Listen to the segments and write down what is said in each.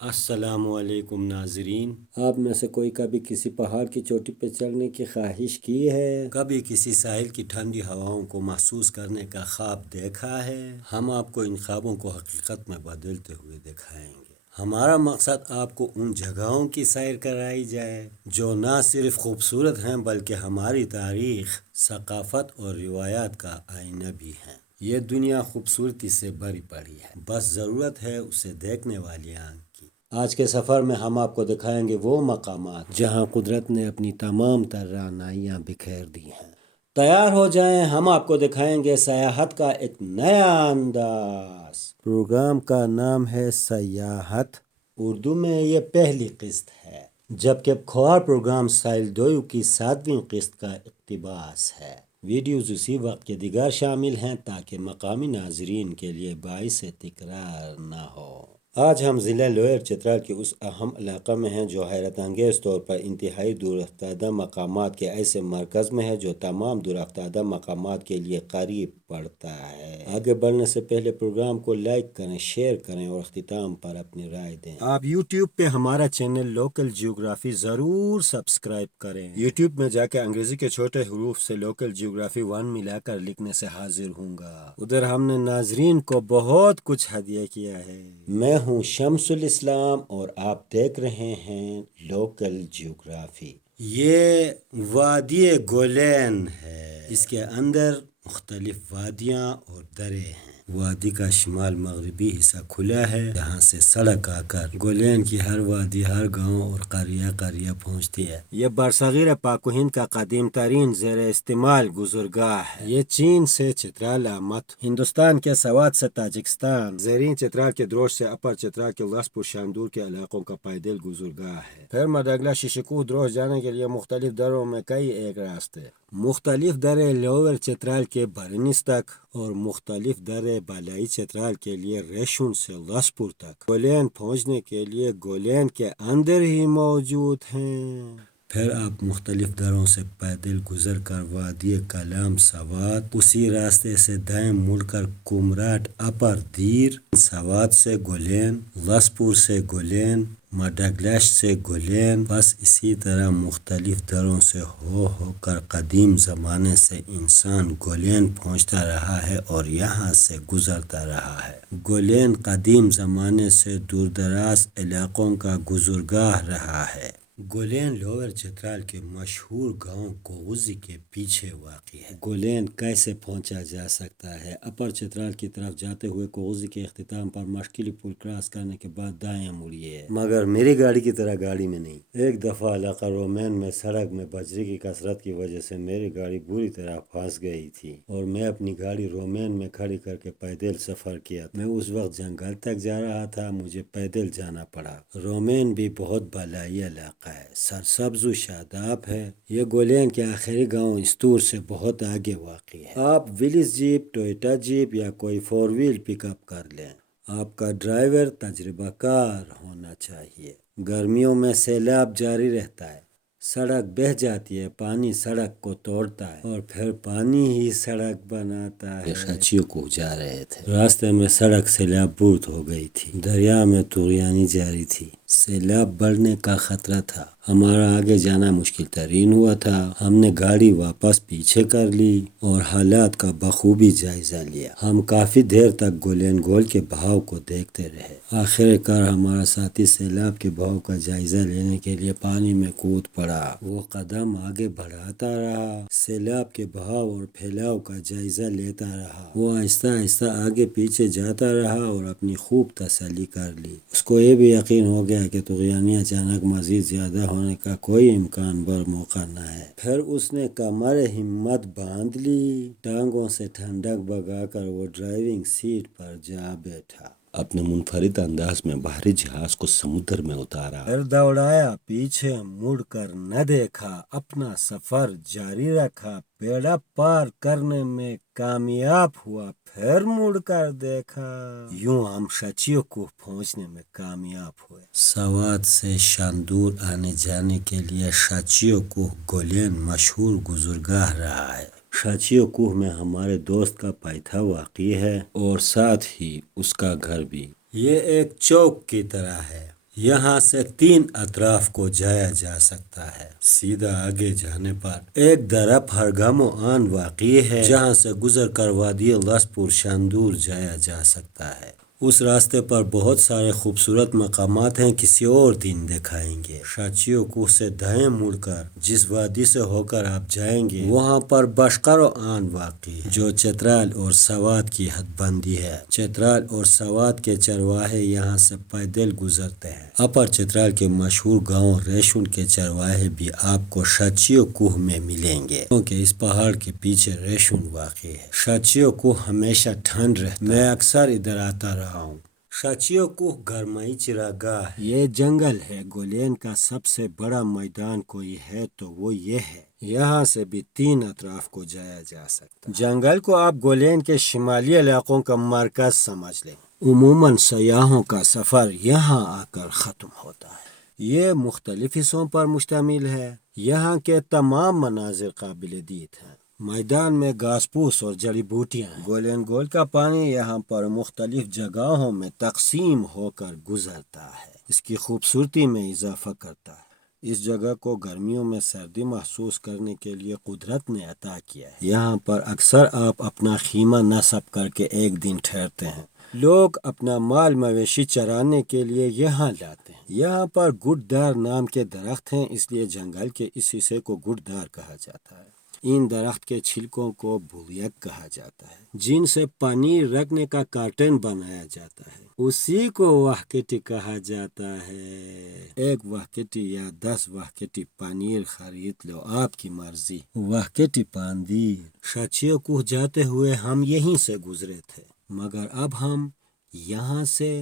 السلام علیکم ناظرین، آپ میں سے کوئی کبھی کسی پہاڑ کی چوٹی پہ چڑھنے کی خواہش کی ہے؟ کبھی کسی ساحل کی ٹھنڈی ہواؤں کو محسوس کرنے کا خواب دیکھا ہے؟ ہم آپ کو ان خوابوں کو حقیقت میں بدلتے ہوئے دکھائیں گے۔ ہمارا مقصد آپ کو ان جگہوں کی سیر کرائی جائے جو نہ صرف خوبصورت ہیں بلکہ ہماری تاریخ، ثقافت اور روایات کا آئینہ بھی ہیں۔ یہ دنیا خوبصورتی سے بھری پڑی ہے، بس ضرورت ہے اسے دیکھنے والی آنکھ کی۔ آج کے سفر میں ہم آپ کو دکھائیں گے وہ مقامات جہاں قدرت نے اپنی تمام تر رعنائیاں بکھیر دی ہیں۔ تیار ہو جائیں، ہم آپ کو دکھائیں گے سیاحت کا ایک نیا انداز۔ پروگرام کا نام ہے سیاحت، اردو میں یہ پہلی قسط ہے، جبکہ کھوار پروگرام سائل دوئو کی 7ویں قسط کا اقتباس ہے۔ ویڈیوز اسی وقت کے دیگر شامل ہیں تاکہ مقامی ناظرین کے لیے باعث تکرار نہ ہو۔ آج ہم ضلع لوئر چترال کے اس اہم علاقہ میں ہیں جو حیرت انگیز طور پر انتہائی دور افتادہ مقامات کے ایسے مرکز میں ہے جو تمام دور افتادہ مقامات کے لیے قریب پڑتا ہے۔ آگے بڑھنے سے پہلے پروگرام کو لائک کریں، شیئر کریں اور اختتام پر اپنی رائے دیں۔ آپ یوٹیوب پہ ہمارا چینل لوکل جیوگرافی ضرور سبسکرائب کریں۔ یوٹیوب میں جا کے انگریزی کے چھوٹے حروف سے لوکل جیوگرافی 1 ملا کر لکھنے سے حاضر ہوں گا۔ ادھر ہم نے ناظرین کو بہت کچھ ہدیہ کیا ہے۔ میں ہوں شمس الاسلام اور آپ دیکھ رہے ہیں لوکل جیوگرافی۔ یہ وادی گولین ہے، اس کے اندر مختلف وادیاں اور درے ہیں۔ وادی کا شمال مغربی حصہ کھلا ہے، جہاں سے سڑک آ کر گولین کی ہر وادی، ہر گاؤں اور قریہ پہنچتی ہے۔ یہ برصغیر پاک و ہند کا قدیم ترین زیر استعمال گزرگاہ ہے۔ یہ چین سے چترال آمد، ہندوستان کے سوات سے تاجکستان، زیرین چترال کے دروش سے اپر چترال کے لسپور شاندور کے علاقوں کا پائیدل گزرگاہ ہے۔ پھر مڈاگلا ششکو دروش جانے کے لیے مختلف دروں میں کئی ایک راستے، مختلف درے لوور چترال کے برنس تک اور مختلف درے بالائی چترال کے لیے ریشون سے لسپور تک گولین پہنچنے کے لیے گولین کے اندر ہی موجود ہیں۔ پھر آپ مختلف دروں سے پیدل گزر کر وادی کلام سوات، اسی راستے سے دائیں مڑ کر کمراٹ اپر دیر، سوات سے گولین، لسپور سے گولین، مڈاگلش سے گولین، بس اسی طرح مختلف دروں سے ہو کر قدیم زمانے سے انسان گولین پہنچتا رہا ہے اور یہاں سے گزرتا رہا ہے۔ گولین قدیم زمانے سے دور دراز علاقوں کا گزرگاہ رہا ہے۔ گولین لوور چترال کے مشہور گاؤں کوغوزی کے پیچھے واقع ہے۔ گولین کیسے پہنچا جا سکتا ہے؟ اپر چترال کی طرف جاتے ہوئے کوغوزی کے اختتام پر مشکلی پل کراس کرنے کے بعد دائیں مڑیے، مگر میری گاڑی کی طرح گاڑی میں نہیں۔ ایک دفعہ علاقہ رومین میں سڑک میں بجری کی کثرت کی وجہ سے میری گاڑی بری طرح پھنس گئی تھی اور میں اپنی گاڑی رومین میں کھڑی کر کے پیدل سفر کیا۔ میں اس وقت جنگل تک جا رہا تھا، مجھے پیدل جانا پڑا۔ رومین بھی بہت بالائی علاقہ ہے، سرسبز و شاداب ہے۔ یہ گولین کے آخری گاؤں استور سے بہت آگے واقع ہے۔ آپ ویلز جیپ، ٹویوٹا جیپ یا کوئی 4 وہیل پک اپ کر لیں۔ آپ کا ڈرائیور تجربہ کار ہونا چاہیے۔ گرمیوں میں سیلاب جاری رہتا ہے، سڑک بہہ جاتی ہے، پانی سڑک کو توڑتا ہے اور پھر پانی ہی سڑک بناتا ہے۔ شاچیوں کو جا رہے تھے، راستے میں سڑک سیلاب بورد ہو گئی تھی، دریا میں طغیانی جاری تھی، سیلاب بڑھنے کا خطرہ تھا، ہمارا آگے جانا مشکل ترین ہوا تھا۔ ہم نے گاڑی واپس پیچھے کر لی اور حالات کا بخوبی جائزہ لیا۔ ہم کافی دیر تک گولین گول کے بہاؤ کو دیکھتے رہے۔ آخر کار ہمارا ساتھی سیلاب کے بہاؤ کا جائزہ لینے کے لیے پانی میں کود پڑا۔ وہ قدم آگے بڑھاتا رہا، سیلاب کے بہاؤ اور پھیلاؤ کا جائزہ لیتا رہا۔ وہ آہستہ آہستہ آگے پیچھے جاتا رہا اور اپنی خوب تسلی کر لی۔ اس کو یہ بھی یقین ہو گیا کہ طغیانی اچانک مزید زیادہ ہونے کا کوئی امکان بر موقع نہ ہے۔ پھر اس نے کمر ہمت باندھ لی، ٹانگوں سے ٹھنڈک بھگا کر وہ ڈرائیونگ سیٹ پر جا بیٹھا۔ اپنے منفرد انداز میں بحری جہاز کو سمندر میں اتارا، پھر دوڑایا، پیچھے مڑ کر نہ دیکھا، اپنا سفر جاری رکھا، بیڑا پار کرنے میں کامیاب ہوا، پھر مڑ کر دیکھا۔ یوں ہم شاچیو کوہ پہنچنے میں کامیاب ہوئے۔ سوات سے شاندور آنے جانے کے لیے شاچیو کوہ گولین مشہور گزرگاہ رہا ہے۔ شاچیو کوہ میں ہمارے دوست کا پائتھا واقع ہے اور ساتھ ہی اس کا گھر بھی۔ یہ ایک چوک کی طرح ہے، یہاں سے 3 اطراف کو جایا جا سکتا ہے۔ سیدھا آگے جانے پر ایک درہ پھرگامو آن واقع ہے جہاں سے گزر کر وادی لسپور شاندور جایا جا سکتا ہے۔ اس راستے پر بہت سارے خوبصورت مقامات ہیں، کسی اور دن دکھائیں گے۔ شاچیو کوہ سے دائیں مڑ کر جس وادی سے ہو کر آپ جائیں گے وہاں پر بشقرو آن واقع ہے جو چترال اور سوات کی حد بندی ہے۔ چترال اور سوات کے چرواہے یہاں سے پیدل گزرتے ہیں۔ اپر چترال کے مشہور گاؤں ریشن کے چرواہے بھی آپ کو شاچیو کوہ میں ملیں گے کیونکہ اس پہاڑ کے پیچھے ریشن واقع ہے۔ شاچیو کوہ ہمیشہ ٹھنڈ رہتا ہے، میں اکثر ادھر آتا رہا ہوں۔ شاچیو کوہ گرمائی چراگاہ ہے، یہ جنگل ہے۔ گولین کا سب سے بڑا میدان کوئی ہے تو وہ یہ ہے۔ یہاں سے بھی 3 اطراف کو جایا جا سکتا ہے۔ جنگل کو آپ گولین کے شمالی علاقوں کا مرکز سمجھ لیں۔ عموماً سیاحوں کا سفر یہاں آ کر ختم ہوتا ہے۔ یہ مختلف حصوں پر مشتمل ہے۔ یہاں کے تمام مناظر قابل دید ہیں۔ میدان میں گھاس پھوس اور جڑی بوٹیاں ہیں۔ گولین گول کا پانی یہاں پر مختلف جگہوں میں تقسیم ہو کر گزرتا ہے، اس کی خوبصورتی میں اضافہ کرتا ہے۔ اس جگہ کو گرمیوں میں سردی محسوس کرنے کے لیے قدرت نے عطا کیا ہے۔ یہاں پر اکثر آپ اپنا خیمہ نصب کر کے ایک دن ٹھہرتے ہیں۔ لوگ اپنا مال مویشی چرانے کے لیے یہاں لاتے ہیں۔ یہاں پر گڈ دار نام کے درخت ہیں، اس لیے جنگل کے اس حصے کو گڈ دار کہا جاتا ہے۔ ان درخت کے چھلکوں کو بولیک کہا جاتا ہے جن سے پنیر رکھنے کا کارٹن بنایا جاتا ہے، اسی کو وحکیٹی کہا جاتا ہے۔ 1 وحکیٹی یا 10 وحکیٹی پنیر خرید لو، آپ کی مرضی۔ وحکیٹی پاندیر۔ شاچیو کوہ جاتے ہوئے ہم یہیں سے گزرے تھے، مگر اب ہم یہاں سے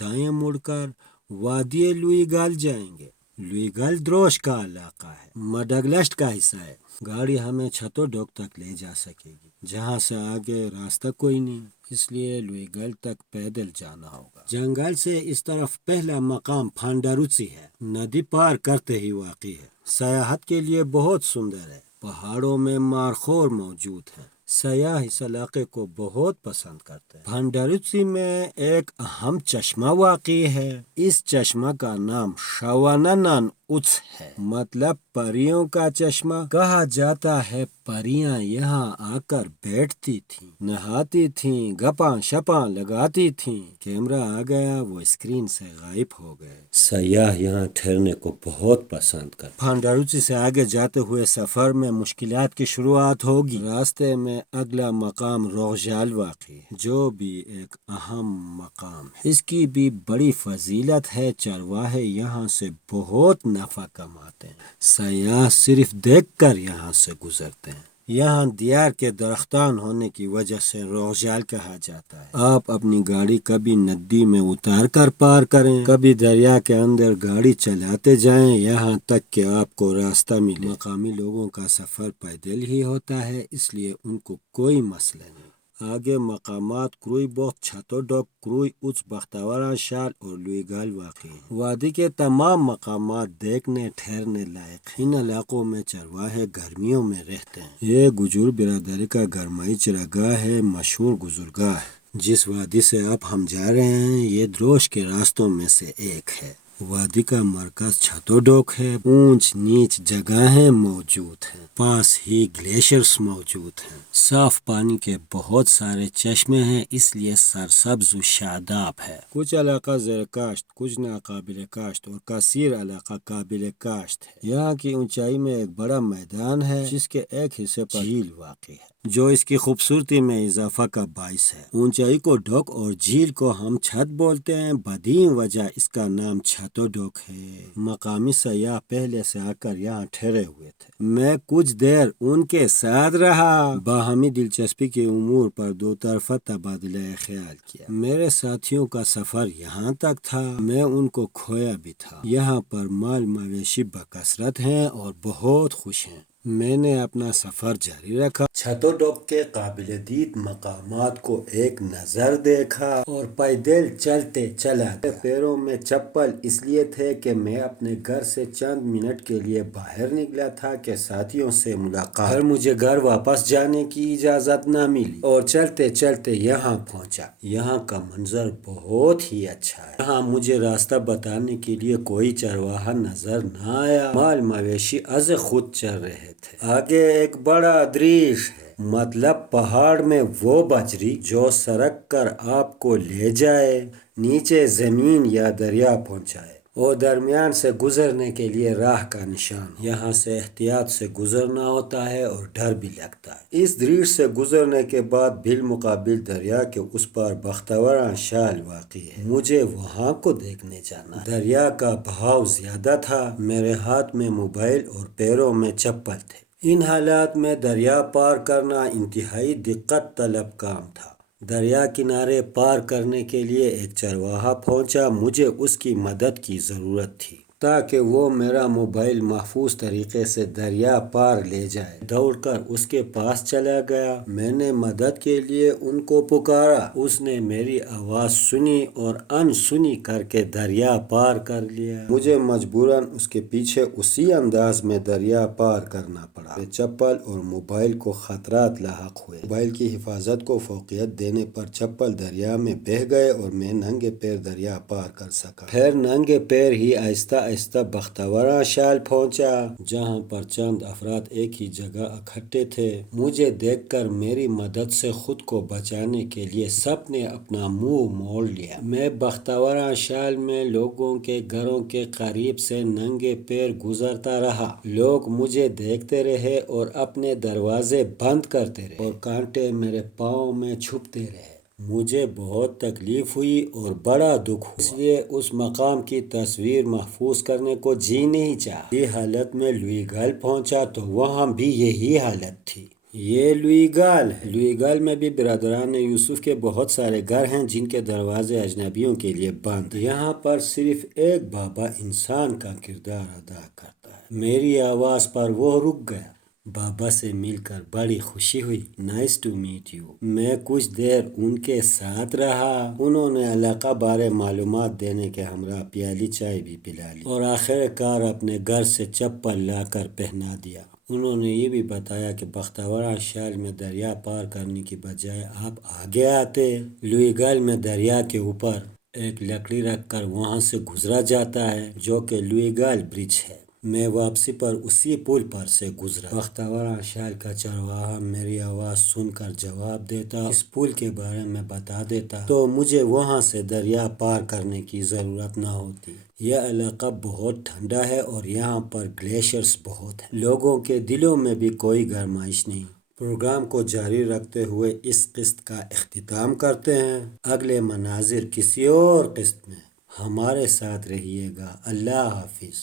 دائیں مڑ کر وادی لوئی گال جائیں گے۔ لوئی گال دروش کا علاقہ ہے، مڈگلشٹ کا حصہ ہے۔ گاڑی ہمیں چھتو ڈوک تک لے جا سکے گی، جہاں سے آگے راستہ کوئی نہیں، اس لیے لوئی گال تک پیدل جانا ہوگا۔ جنگل سے اس طرف پہلا مقام پھانڈاروچی ہے، ندی پار کرتے ہی واقع ہے۔ سیاحت کے لیے بہت سندر ہے، پہاڑوں میں مارخور موجود ہیں۔ سیاح اس علاقے کو بہت پسند کرتے ہیں۔ پھانڈاروچی میں ایک اہم چشمہ واقع ہے۔ اس چشمہ کا نام شاوانانان اچ ہے، مطلب پریوں کا چشمہ۔ کہا جاتا ہے پریاں یہاں آ کر بیٹھتی تھیں، نہاتی تھیں، گپاں شپاں لگاتی تھیں۔ کیمرہ آ گیا، وہ اسکرین سے غائب ہو گئے۔ سیاح یہاں ٹھہرنے کو بہت پسند کرتے ہیں۔ پھانڈاروچی سے آگے جاتے ہوئے سفر میں مشکلات کی شروعات ہوگی۔ راستے میں اگلا مقام روغجال واقع ہے، جو بھی ایک اہم مقام ہے۔ اس کی بھی بڑی فضیلت ہے، چرواہے یہاں سے بہت نفع کماتے ہیں۔ سیاح صرف دیکھ کر یہاں سے گزرتے ہیں۔ یہاں دیار کے درختان ہونے کی وجہ سے روغجال کہا جاتا ہے۔ آپ اپنی گاڑی کبھی ندی میں اتار کر پار کریں، کبھی دریا کے اندر گاڑی چلاتے جائیں، یہاں تک کہ آپ کو راستہ ملے۔ مقامی لوگوں کا سفر پیدل ہی ہوتا ہے، اس لیے ان کو کوئی مسئلہ نہیں۔ آگے مقامات کروئی بخت، چھتو ڈوک، کروئی اچ، بختاورا شال اور لوئی گال واقع ہیں۔ وادی کے تمام مقامات دیکھنے ٹھہرنے لائق ہیں۔ ان علاقوں میں چرواہے گرمیوں میں رہتے ہیں۔ یہ گجور برادری کا گرمائی چراگاہ ہے، مشہور گزرگاہ۔ جس وادی سے اب ہم جا رہے ہیں یہ دروش کے راستوں میں سے ایک ہے۔ وادی کا مرکز چھتو ڈوک ہے۔ اونچ نیچ جگہیں موجود ہیں، پاس ہی گلیشیئرز موجود ہیں۔ صاف پانی کے بہت سارے چشمے ہیں، اس لیے سرسبز و شاداب ہے۔ کچھ علاقہ زیر کاشت، کچھ ناقابل کاشت اور کثیر علاقہ قابل کاشت ہے۔ یہاں کی اونچائی میں ایک بڑا میدان ہے جس کے ایک حصے پر جھیل واقع ہے، جو اس کی خوبصورتی میں اضافہ کا باعث ہے۔ اونچائی کو ڈوک اور جھیل کو ہم چھت بولتے ہیں، بدین وجہ اس کا نام چھتو ڈوک ہے۔ مقامی سیاح پہلے سے آ کر یہاں ٹھہرے ہوئے تھے، میں کچھ دیر ان کے ساتھ رہا، باہمی دلچسپی کے امور پر دو طرفہ تبادلہ خیال کیا۔ میرے ساتھیوں کا سفر یہاں تک تھا، میں ان کو کھویا بھی تھا۔ یہاں پر مال مویشی بکثرت ہیں اور بہت خوش ہیں۔ میں نے اپنا سفر جاری رکھا، چھتوڈوک کے قابل دید مقامات کو ایک نظر دیکھا اور پیدل چلتے چلا گیا۔ پیروں میں چپل اس لیے تھے کہ میں اپنے گھر سے چند منٹ کے لیے باہر نکلا تھا کہ ساتھیوں سے ملاقات، پھر مجھے گھر واپس جانے کی اجازت نہ ملی اور چلتے چلتے یہاں پہنچا۔ یہاں کا منظر بہت ہی اچھا ہے۔ یہاں مجھے راستہ بتانے کے لیے کوئی چرواہا نظر نہ آیا، مال مویشی از خود چل رہے تھے۔ آگے ایک بڑا دریش ہے، مطلب پہاڑ میں وہ بجری جو سرک کر آپ کو لے جائے، نیچے زمین یا دریا پہنچائے، اور درمیان سے گزرنے کے لیے راہ کا نشان۔ یہاں سے احتیاط سے گزرنا ہوتا ہے اور ڈر بھی لگتا ہے۔ اس دریش سے گزرنے کے بعد بالمقابل دریا کے اس پار بختوراں شال واقع ہے۔ مجھے وہاں کو دیکھنے جانا ہے۔ دریا کا بہاؤ زیادہ تھا، میرے ہاتھ میں موبائل اور پیروں میں چپل تھے۔ ان حالات میں دریا پار کرنا انتہائی دقت طلب کام تھا۔ دریا کنارے پار کرنے کے لیے ایک چرواہا پہنچا، مجھے اس کی مدد کی ضرورت تھی تاکہ وہ میرا موبائل محفوظ طریقے سے دریا پار لے جائے۔ دوڑ کر اس کے پاس چلا گیا، میں نے مدد کے لیے ان کو پکارا، اس نے میری آواز سنی اور انسنی کر کے دریا پار کر لیا۔ مجھے مجبوراً اس کے پیچھے اسی انداز میں دریا پار کرنا پڑا۔ چپل اور موبائل کو خطرات لاحق ہوئے۔ موبائل کی حفاظت کو فوقیت دینے پر چپل دریا میں بہہ گئے اور میں ننگے پیر دریا پار کر سکا۔ پھر ننگے پیر ہی آہستہ آہستہ بختوراں شال پہنچا، جہاں پر چند افراد ایک ہی جگہ اکٹھے تھے۔ مجھے دیکھ کر میری مدد سے خود کو بچانے کے لیے سب نے اپنا منہ موڑ لیا۔ میں بختوراں شال میں لوگوں کے گھروں کے قریب سے ننگے پیر گزرتا رہا۔ لوگ مجھے دیکھتے رہے اور اپنے دروازے بند کرتے رہے اور کانٹے میرے پاؤں میں چھپتے رہے۔ مجھے بہت تکلیف ہوئی اور بڑا دکھ ہوا، اس لیے اس مقام کی تصویر محفوظ کرنے کو جی نہیں چاہا۔ یہ حالت میں لوئی گال پہنچا تو وہاں بھی یہی حالت تھی۔ یہ لوئی گال ہے۔ لوئی گال میں بھی برادران یوسف کے بہت سارے گھر ہیں جن کے دروازے اجنبیوں کے لیے بند ہیں۔ یہاں پر صرف ایک بابا انسان کا کردار ادا کرتا ہے۔ میری آواز پر وہ رک گیا۔ بابا سے مل کر بڑی خوشی ہوئی۔ Nice to meet you. میں کچھ دیر ان کے ساتھ رہا۔ انہوں نے علاقہ بارے معلومات دینے کے ہمراہ پیالی چائے بھی پلا لی اور آخر کار اپنے گھر سے چپل لا کر پہنا دیا۔ انہوں نے یہ بھی بتایا کہ بختوراں شال میں دریا پار کرنے کی بجائے آپ آگے آتے، لوئی گال میں دریا کے اوپر ایک لکڑی رکھ کر وہاں سے گزرا جاتا ہے، جو کہ لوئی گال برج ہے۔ میں واپسی پر اسی پل پر سے گزرا۔ بختوراں شال کا چرواہا میری آواز سن کر جواب دیتا، اس پل کے بارے میں بتا دیتا تو مجھے وہاں سے دریا پار کرنے کی ضرورت نہ ہوتی۔ یہ علاقہ بہت ٹھنڈا ہے اور یہاں پر گلیشیئرز بہت ہیں۔ لوگوں کے دلوں میں بھی کوئی گرمائش نہیں۔ پروگرام کو جاری رکھتے ہوئے اس قسط کا اختتام کرتے ہیں۔ اگلے مناظر کسی اور قسط میں۔ ہمارے ساتھ رہیے گا۔ اللہ حافظ۔